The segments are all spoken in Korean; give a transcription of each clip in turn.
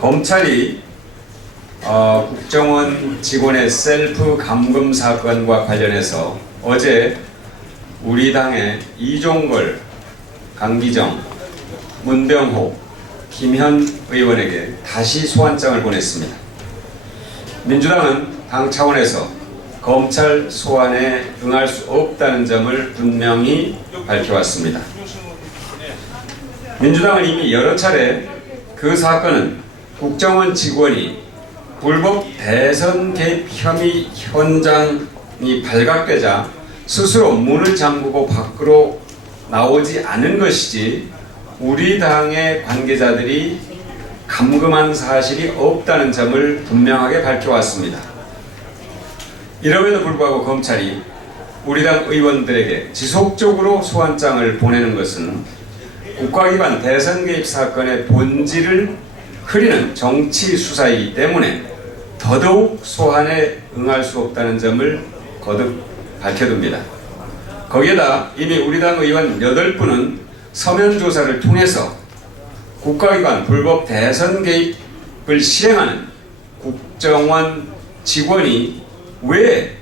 검찰이 국정원 직원의 셀프 감금 사건과 관련해서 어제 우리 당의 이종걸, 강기정, 문병호, 김현 의원에게 다시 소환장을 보냈습니다. 민주당은 당 차원에서 검찰 소환에 응할 수 없다는 점을 분명히 밝혀왔습니다. 민주당은 이미 여러 차례 그 사건은 국정원 직원이 불법 대선 개입 혐의 현장이 발각되자 스스로 문을 잠그고 밖으로 나오지 않은 것이지 우리 당의 관계자들이 감금한 사실이 없다는 점을 분명하게 밝혀왔습니다. 이럼에도 불구하고 검찰이 우리 당 의원들에게 지속적으로 소환장을 보내는 것은 국가기관 대선 개입 사건의 본질을 흐리는 정치 수사이기 때문에 더더욱 소환에 응할 수 없다는 점을 거듭 밝혀둡니다. 거기에다 이미 우리 당 의원 8분은 서면 조사를 통해서 국가기관 불법 대선 개입을 실행하는 국정원 직원이 왜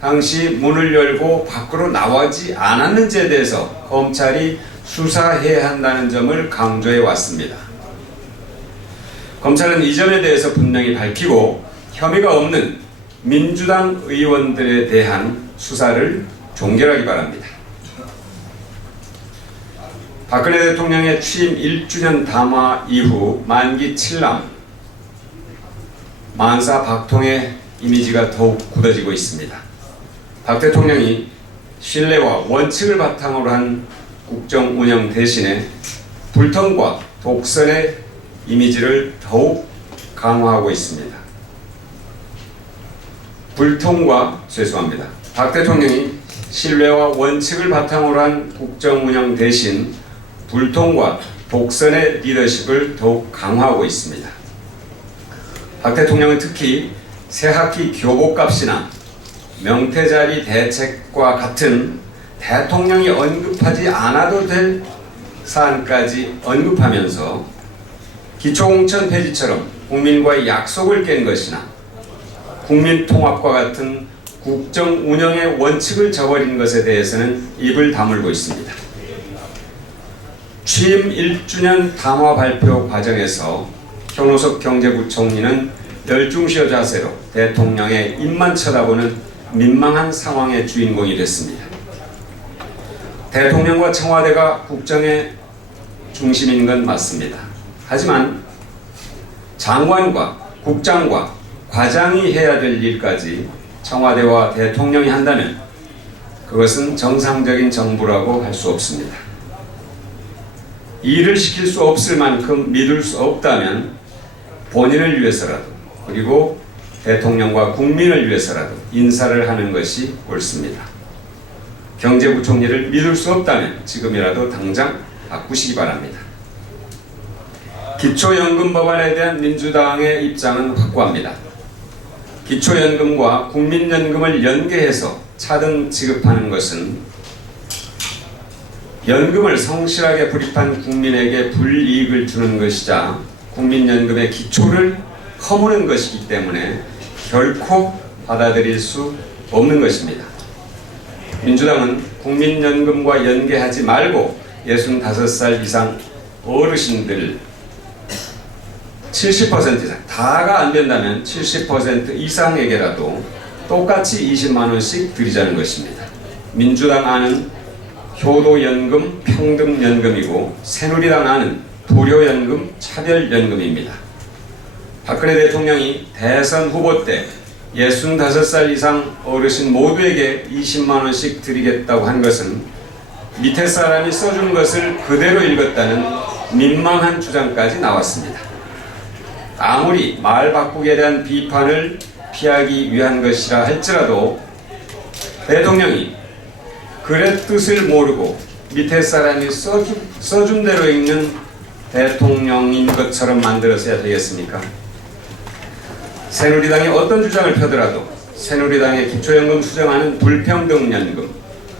당시 문을 열고 밖으로 나오지 않았는지에 대해서 검찰이 수사해야 한다는 점을 강조해 왔습니다. 검찰은 이 점에 대해서 분명히 밝히고 혐의가 없는 민주당 의원들에 대한 수사를 종결하기 바랍니다. 박근혜 대통령의 취임 1주년 담화 이후 만기 7남 만사 박통의 이미지가 더욱 굳어지고 있습니다. 박 대통령이 신뢰와 원칙을 바탕으로 한 국정 운영 대신에 불통과 독선의 이미지를 더욱 강화하고 있습니다. 박 대통령이 신뢰와 원칙을 바탕으로 한 국정 운영 대신 불통과 독선의 리더십을 더욱 강화하고 있습니다. 박 대통령은 특히 새학기 교복값이나 명태자리 대책과 같은 대통령이 언급하지 않아도 될 사안까지 언급하면서 기초공천 폐지처럼 국민과의 약속을 깬 것이나 국민통합과 같은 국정 운영의 원칙을 저버린 것에 대해서는 입을 다물고 있습니다. 취임 1주년 담화 발표 과정에서 현우석 경제부총리는 열중시어 자세로 대통령의 입만 쳐다보는 민망한 상황의 주인공이 됐습니다. 대통령과 청와대가 국정의 중심인 건 맞습니다. 하지만 장관과 국장과 과장이 해야 될 일까지 청와대와 대통령이 한다면 그것은 정상적인 정부라고 할 수 없습니다. 일을 시킬 수 없을 만큼 믿을 수 없다면 본인을 위해서라도 그리고 대통령과 국민을 위해서라도 인사를 하는 것이 옳습니다. 경제부총리를 믿을 수 없다면 지금이라도 당장 바꾸시기 바랍니다. 기초연금 법안에 대한 민주당의 입장은 확고합니다. 기초연금과 국민연금을 연계해서 차등 지급하는 것은 연금을 성실하게 불입한 국민에게 불이익을 주는 것이자 국민연금의 기초를 허무는 것이기 때문에 결코 받아들일 수 없는 것입니다. 민주당은 국민연금과 연계하지 말고 65살 이상 어르신들 70% 이상, 다가 안 된다면 70% 이상에게라도 똑같이 20만 원씩 드리자는 것입니다. 민주당 안은 효도연금, 평등연금이고 새누리당 안은 불효연금, 차별연금입니다. 박근혜 대통령이 대선 후보 때 65살 이상 어르신 모두에게 20만 원씩 드리겠다고 한 것은 밑에 사람이 써준 것을 그대로 읽었다는 민망한 주장까지 나왔습니다. 아무리 말 바꾸기에 대한 비판을 피하기 위한 것이라 할지라도 대통령이 글의 뜻을 모르고 밑에 사람이 써준 대로 읽는 대통령인 것처럼 만들어서야 되겠습니까? 새누리당이 어떤 주장을 펴더라도 새누리당의 기초연금 수정안은 불평등연금,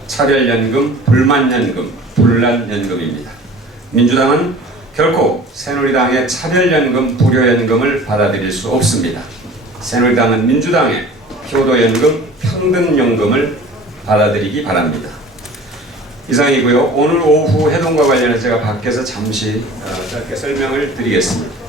차별연금, 불만연금, 불난연금입니다. 민주당은 결코 새누리당의 차별연금, 불효연금을 받아들일 수 없습니다. 새누리당은 민주당의 효도연금, 평등연금을 받아들이기 바랍니다. 이상이고요. 오늘 오후 회동과 관련해서 제가 밖에서 잠시 짧게 설명을 드리겠습니다.